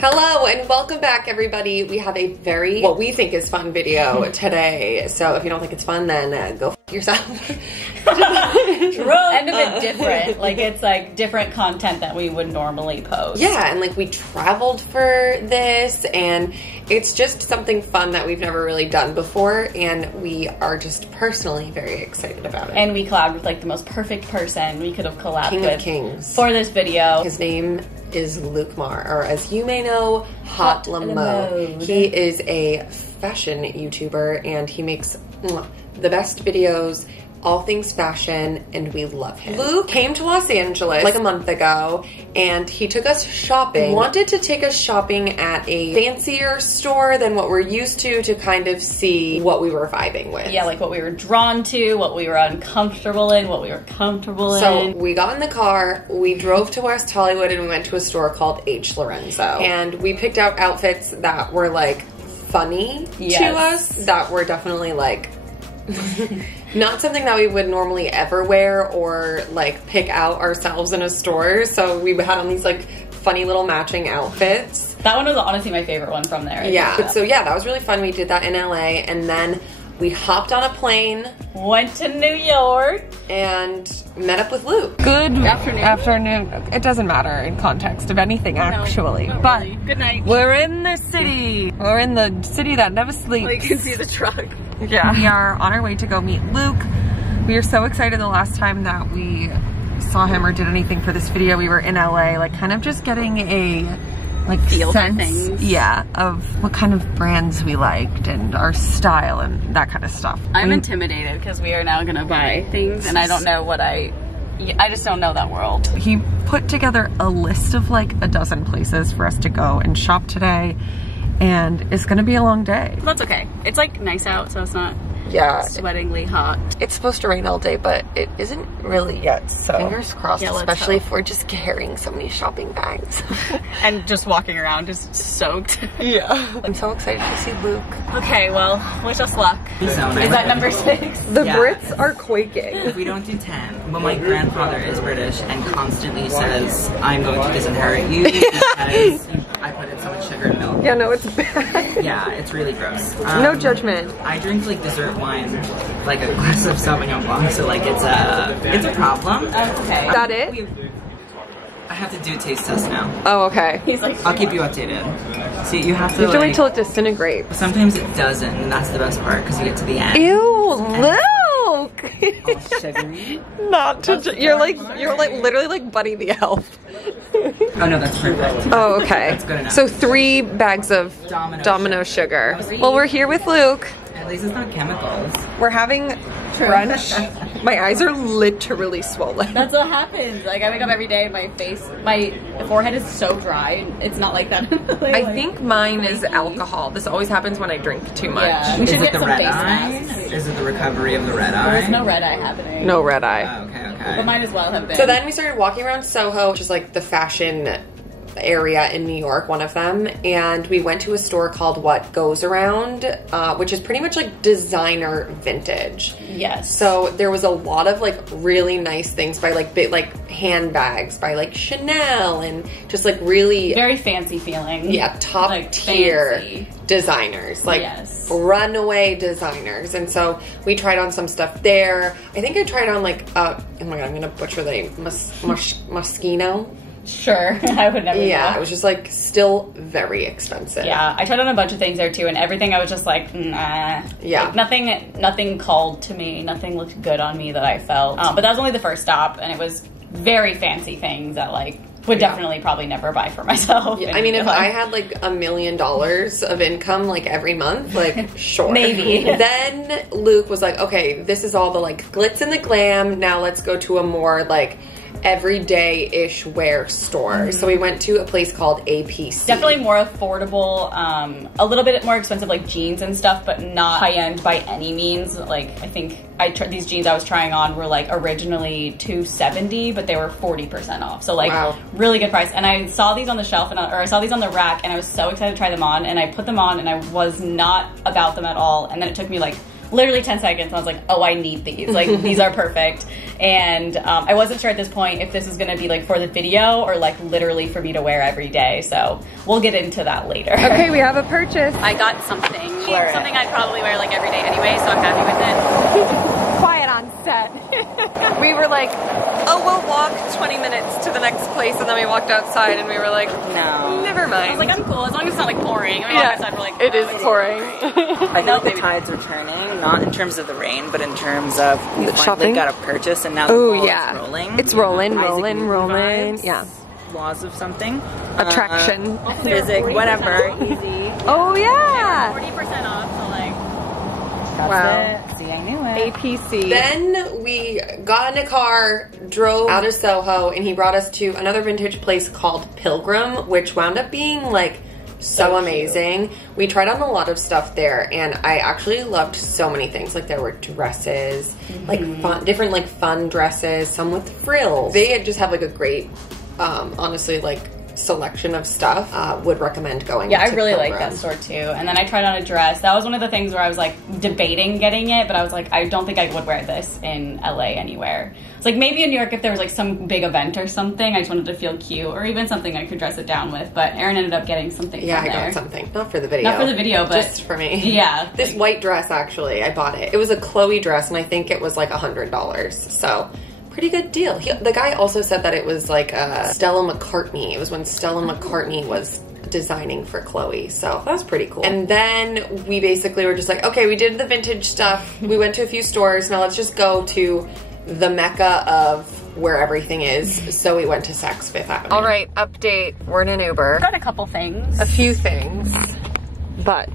Hello and welcome back, everybody. We have a very, what we think is fun video today. So if you don't think it's fun, then go f yourself. And a bit different. Like, it's like different content that we would normally post. Yeah, and like we traveled for this, and it's just something fun that we've never really done before, and we are just personally very excited about it. And we collabed with like the most perfect person we could have collabed King with of Kings for this video. His name is Luke Mar, or as you may know, Hautelemode. He is a fashion YouTuber, and he makes the best videos, all things fashion, and we love him. Luke came to Los Angeles like a month ago, and he took us shopping. He wanted to take us shopping at a fancier store than what we're used to kind of see what we were vibing with. Yeah, like what we were drawn to, what we were uncomfortable in, what we were comfortable in. So we got in the car, we drove to West Hollywood, and we went to a store called H. Lorenzo. And we picked out outfits that were like funny to us, that were definitely like not something that we would normally ever wear or like pick out ourselves in a store. So we had on these like funny little matching outfits. That one was honestly my favorite one from there. Yeah. So yeah, that was really fun. We did that in LA, and then we hopped on a plane, went to New York, and met up with Luke. Good afternoon. It doesn't matter in context of anything, actually. No, but really. Good night. We're in the city. We're in the city that never sleeps. Well, you can see the truck. Yeah. We are on our way to go meet Luke. We are so excited. The last time that we saw him or did anything for this video, we were in LA, like kind of just getting a like feel sense, for things. Yeah, of what kind of brands we liked and our style and that kind of stuff. I'm intimidated because we are now gonna buy things, and I don't know what I just don't know that world. He put together a list of like a dozen places for us to go and shop today, and it's gonna be a long day. That's okay. It's like nice out, so it's not sweatingly hot. It's supposed to rain all day, but it isn't really yet, so Fingers crossed, especially if we're just carrying so many shopping bags. And just walking around just soaked. Yeah. I'm so excited to see Luke. Okay, well, wish us luck. Is that number 6? The Brits are quaking. We don't do 10, but my grandfather is British and constantly says, I'm going to disinherit you because I put in so much sugar and milk. Yeah, no, it's bad. Yeah, it's really gross. No judgment. I drink like dessert wine, like a glass of Sauvignon Blanc, so like it's a problem. Okay. Is that it? I have to do a taste test now. Oh, okay. He's like, I'll keep you updated. See, you have to You have to like, wait till it disintegrates. sometimes it doesn't, and that's the best part because you get to the end. Ew, Luke! All sugary. Not to. You're like literally like Buddy the Elf. Oh no, that's perfect. Oh, okay. That's good enough. So 3 bags of Domino sugar. Well, we're here with Luke. At least it's not chemicals. We're having brunch. My eyes are literally swollen. that's what happens. Like, I wake up every day and my forehead is so dry. It's not like that. I think mine is alcohol. This always happens when I drink too much. Yeah. We Is should it get the some red face eye? masks. Is it the recovery of the red eye? There's no red eye happening. No red eye. Oh, okay. But might as well have been. So then we started walking around Soho, which is like the fashion area in New York, one of them, and we went to a store called What Goes Around, which is pretty much like designer vintage. Yes. So there was a lot of like really nice things by like handbags by like Chanel and just like really very fancy feeling. Yeah, top like tier fancy designers, like runaway designers. And so we tried on some stuff there. I think I tried on like oh my god, I'm gonna butcher the name, Moschino. Sure, I would never. Yeah, know. it was just like still very expensive. Yeah, I tried on a bunch of things there too, and everything I was just like, nah. Yeah, like, nothing called to me. Nothing looked good on me that I felt. But that was only the first stop, and it was very fancy things that like would definitely probably never buy for myself. Yeah, I mean, if I had like $1 million of income like every month, like sure, maybe. Then Luke was like, okay, this is all the like glitz and the glam. Now let's go to a more like everyday-ish wear store. So we went to a place called APC. Definitely more affordable, a little bit more expensive like jeans and stuff, but not high-end by any means. Like, I think these jeans I was trying on were like originally $270, but they were 40% off. So like really good price. And I saw these on the shelf, or I saw these on the rack, and I was so excited to try them on, and I put them on and I was not about them at all. And then it took me like literally 10 seconds. I was like, oh, I need these. Like, these are perfect. And I wasn't sure at this point if this was gonna be like for the video or like literally for me to wear every day. So we'll get into that later. Okay, we have a purchase. I got something I'd probably wear like every day anyway, so I'm happy with it. Quiet on set. We were like, oh, we'll walk 20 minutes to the next place, and then we walked outside and we were like, No. never mind. I was like, I'm cool as long as it's not like pouring. I mean, Yeah, outside we're like, it is pouring. I feel like the tides are turning, not in terms of the rain, but in terms of we The finally shopping? got a purchase and now the Oh ball yeah, is rolling. it's rolling, Isaac rolling, Newton rolling. vibes, Yeah, laws of something, attraction. physics, whatever, easy. Oh yeah. 40% off, so like, That's Wow. it. See, I knew it. APC. Then we got in a car, drove out of Soho, and he brought us to another vintage place called Pilgrim, which wound up being like so amazing. We tried on a lot of stuff there, and I actually loved so many things. Like there were dresses, like fun, different like fun dresses, some with frills. They just have like a great, honestly, like selection of stuff. Would recommend going. yeah, I to really like Pilgrim. that store too. And then I tried on a dress. That was one of the things where I was like debating getting it, but I was like, I don't think I would wear this in LA anywhere. It's like maybe in New York if there was like some big event or something, I just wanted to feel cute, or even something I could dress it down with. But Erin ended up getting something. Yeah, from I there. got something. Not for the video. Not for the video, but just for me. Yeah. This white dress, actually, I bought it. It was a Chloe dress, and I think it was like $100. So, pretty good deal. The guy also said that it was like Stella McCartney. It was when Stella McCartney was designing for Chloe. So, that was pretty cool. And then we basically were just like, okay, we did the vintage stuff. We went to a few stores. Now let's just go to the mecca of where everything is. So we went to Saks Fifth Avenue. All right, update. We're in an Uber. Got a couple things. A few things, but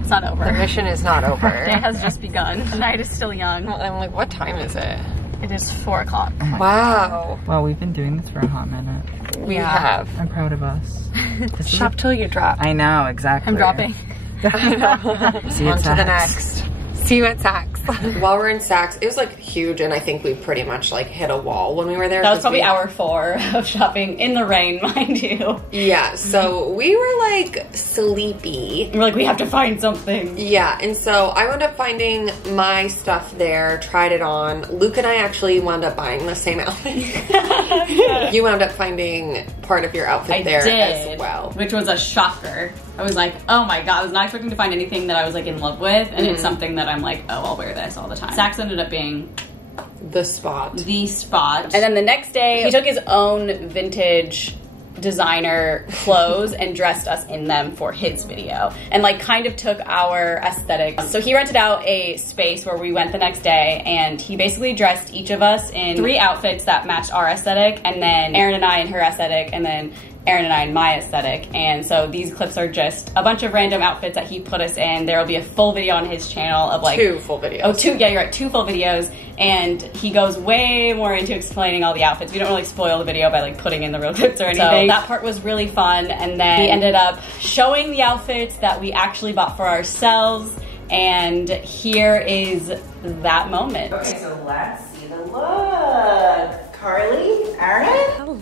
It's not over. the mission is not over. Day has just begun. The night is still young. I'm like, what time is it? It is 4 o'clock. Wow. Well, we've been doing this for a hot minute. We have. I'm proud of us. Shop till you drop. I know, exactly. I'm dropping. See you On at to the Saks. next. See you at Saks. While we're in Saks, it was like huge, and I think we pretty much like hit a wall when we were there. That was 'cause probably we- hour 4 of shopping in the rain, mind you. Yeah, so we were like sleepy. We're like, we have to find something. Yeah, and so I wound up finding my stuff there, tried it on. Luke and I actually wound up buying the same outfit. You wound up finding part of your outfit I there did, as well. which was a shocker. I was like, oh my god, I was not expecting to find anything that I was like in love with, and it's something that I'm like, oh, I'll wear this all the time. Saks ended up being The spot. the spot. And then the next day, he took his own vintage designer clothes and dressed us in them for his video, and like kind of took our aesthetic. So he rented out a space where we went the next day, and he basically dressed each of us in 3 outfits that matched our aesthetic, and then Erin and I in her aesthetic, and then Erin and I in my aesthetic. And so these clips are just a bunch of random outfits that he put us in. There will be a full video on his channel of like 2 full videos. Oh, 2, yeah, you're right, 2 full videos, and he goes way more into explaining all the outfits. We don't really spoil the video by like putting in the real clips or anything. So that part was really fun, and then we ended up showing the outfits that we actually bought for ourselves, and here is that moment. Okay, so let's see the look. Carly, Erin?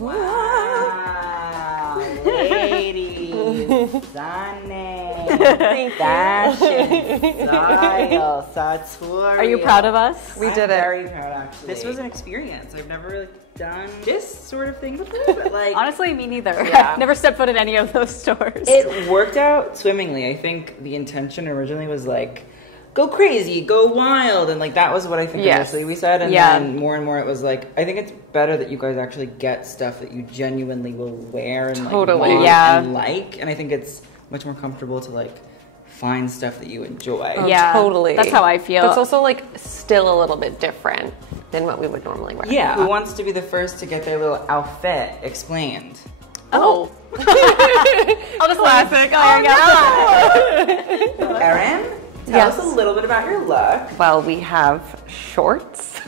Wow, ladies, stunning, fashion, style, sartorial. Are you proud of us? We I'm did it. very proud, actually. This was an experience. I've never really done this sort of thing before, but like... Honestly, me neither. Yeah. Never stepped foot in any of those stores. It worked out swimmingly. I think the intention originally was like, go crazy, go wild, and like that was what I think Yes. initially we said, and Yeah. then more and more it was like, I think it's better that you guys actually get stuff that you genuinely will wear and like Totally. want Yeah. and like, and I think it's much more comfortable to like find stuff that you enjoy. Yeah, Totally. that's how I feel. But it's also like still a little bit different than what we would normally wear. Yeah. Who wants to be the first to get their little outfit explained? Oh. I'll just Classic. Erin, tell Yes. us a little bit about your look. Well, we have shorts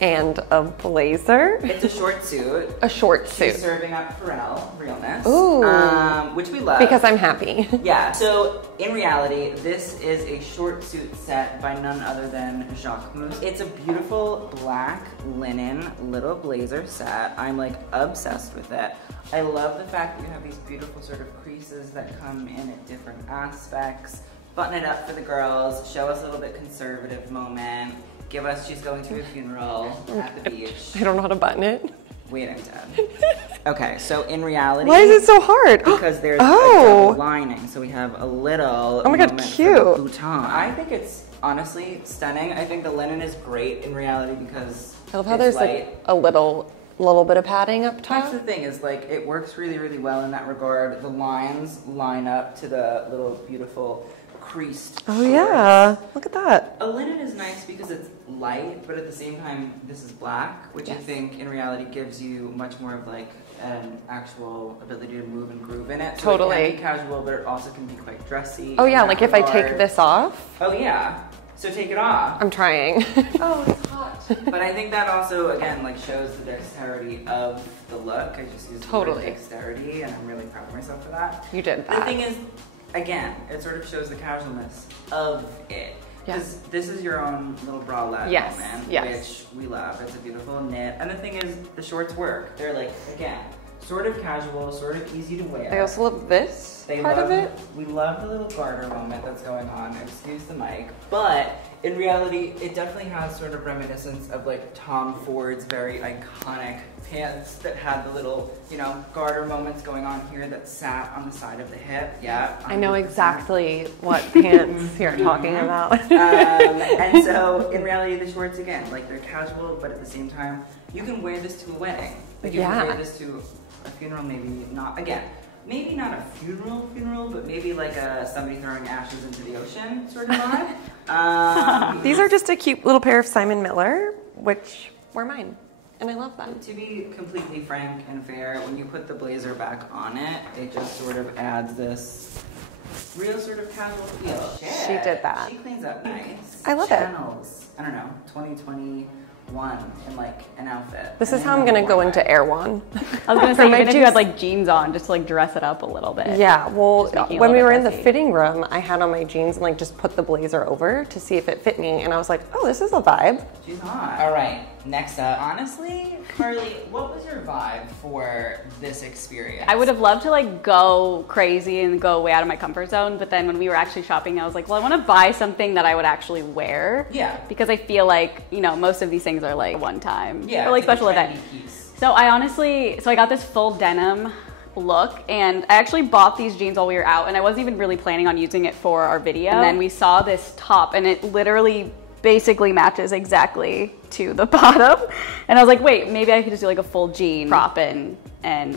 and a blazer, It's a short suit. a short She's suit. serving up Pharrell realness, Ooh. which we love. Because I'm happy. Yeah, so in reality, this is a short suit set by none other than Jacques Mousse. It's a beautiful black linen little blazer set. I'm like obsessed with it. I love the fact that you have these beautiful sort of creases that come in at different aspects. button it up for the girls, show us a little bit conservative moment, give us she's going to a funeral at the beach. I don't know how to button it. Wait, I'm dead. Okay, so in reality... Why is it so hard? Because there's a double lining, so we have a little... Oh my god, cute. Bouton. I think it's honestly stunning. I think the linen is great in reality because I love how there's light. like a little bit of padding up top. That's the thing is like it works really, really well in that regard. The lines line up to the little beautiful creased Oh shorts. yeah, look at that. A linen is nice because it's light, but at the same time, this is black, which I think in reality gives you much more of like an actual ability to move and groove in it. So Totally. it can be casual, but it also can be quite dressy. Oh yeah, like if I take this off. Oh yeah. So take it off. I'm trying. Oh, it's hot. But I think that also, again, like shows the dexterity of the look. I just used the word dexterity, and I'm really proud of myself for that. You did that. The thing is, again, it sort of shows the casualness of it. Because this is your own little bralette moment, which we love. It's a beautiful knit. And the thing is, the shorts work. They're like, again, sort of casual, sort of easy to wear. I also love this part of it. We love the little garter moment that's going on. Excuse the mic. But in reality, it definitely has sort of reminiscence of like Tom Ford's very iconic pants that had the little, you know, garter moments going on here that sat on the side of the hip. Yeah. 100%. I know exactly what pants you're talking about. And so in reality, the shorts, again, like they're casual, but at the same time, you can wear this to a wedding. Like you can wear this to a funeral, maybe not, again, maybe not a funeral, but maybe like somebody throwing ashes into the ocean sort of vibe. These are just a cute little pair of Simon Miller, which were mine, and I love them. To be completely frank and fair, when you put the blazer back on it, it just sort of adds this real sort of casual feel. Shit. She did that. She cleans up nice. I love Channels. I don't know, 2021 in like an outfit. This is how I'm gonna go into Air One. I was gonna say, even if you had like jeans on, just to like dress it up a little bit. Yeah, well, when we were in the dressy. fitting room, I had on my jeans and like just put the blazer over to see if it fit me, and I was like, oh, this is a vibe. She's hot. All right, next up. Honestly, Carly, what was your vibe for this experience? I would have loved to like go crazy and go way out of my comfort zone, but then when we were actually shopping, I was like, well, I want to buy something that I would actually wear. Yeah. Because I feel like, you know, most of these things are like one time. Yeah. Or like it's a special event. piece. So I got this full denim look, and I actually bought these jeans while we were out, and I wasn't even really planning on using it for our video. And then we saw this top, and it literally basically matches exactly to the bottom. And I was like, wait, maybe I could just do like a full jean crop and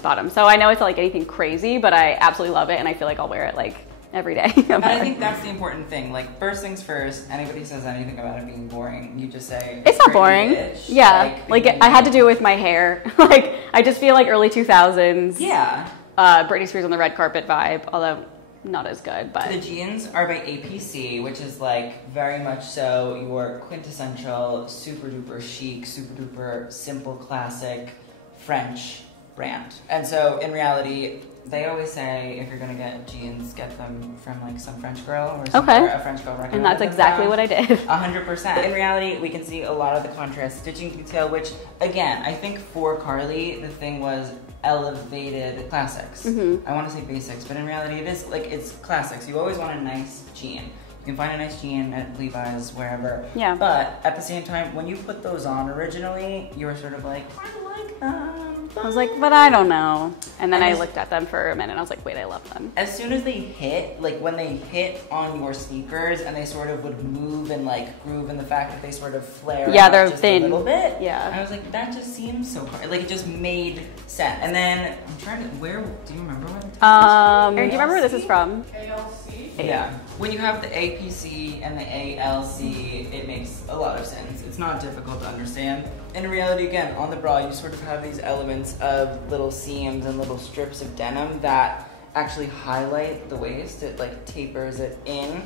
bottom. So I know it's not like anything crazy, but I absolutely love it, and I feel like I'll wear it like every day. And I think that's the important thing. Like, first things first, anybody says anything about it being boring, you just say, it's not boring. Bitch. Yeah, like I had to do it with my hair. Like, I just feel like early 2000s. Yeah. Britney Spears on the red carpet vibe, although not as good, but. The jeans are by APC, which is like very much so your quintessential, super duper chic, super duper simple, classic French brand. And so in reality, they always say if you're gonna get jeans, get them from like some French girl or a French girl recommended. And that's exactly what I did. 100%. In reality, we can see a lot of the contrast stitching detail, which again, I think for Carly, the thing was elevated classics. I want to say basics, but in reality, it is like it's classics. You always want a nice jean. You can find a nice jean at Levi's, wherever. Yeah. But at the same time, when you put those on originally, you were sort of like, I like them. I was like, but I don't know. And then I looked at them for a minute and I was like, wait, I love them. As soon as they hit, like when they hit on your sneakers and they sort of would move and like groove in the fact that they sort of flare out they're just thin. a little bit. Yeah. I was like, that just seems so hard. Like it just made sense. And then I'm trying to, do you remember what? Erin, do you remember where this is from? ALC? Yeah. When you have the APC and the ALC, it makes a lot of sense. It's not difficult to understand. In reality, again, on the bra, you sort of have these elements of little seams and little strips of denim that actually highlight the waist. It like tapers it in.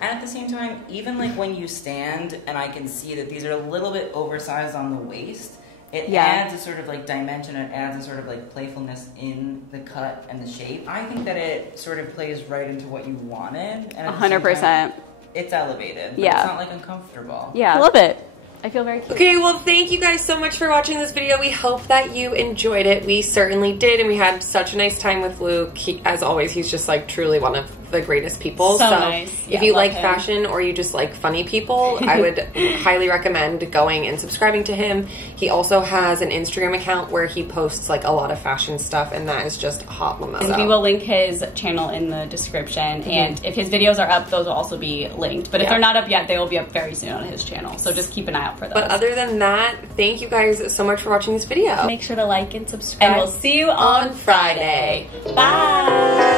And at the same time, even like when you stand and I can see that these are a little bit oversized on the waist, it adds a sort of like dimension, it adds a sort of like playfulness in the cut and the shape. I think that it sort of plays right into what you wanted. And at the same 100%. time, it's elevated. But it's not like uncomfortable. Yeah. I love it. I feel very cute. Okay, well, thank you guys so much for watching this video. We hope that you enjoyed it. We certainly did, and we had such a nice time with Luke. As always, he's just like truly one of the greatest people. So nice. If you like fashion or you just like funny people, I would highly recommend going and subscribing to him. He also has an Instagram account where he posts like a lot of fashion stuff, and that is just Hautelemode. And we will link his channel in the description, and if his videos are up, those will also be linked. But if they're not up yet, they will be up very soon on his channel. So just keep an eye out for those. But other than that, thank you guys so much for watching this video. Make sure to like and subscribe. And we'll see you on Friday. Bye!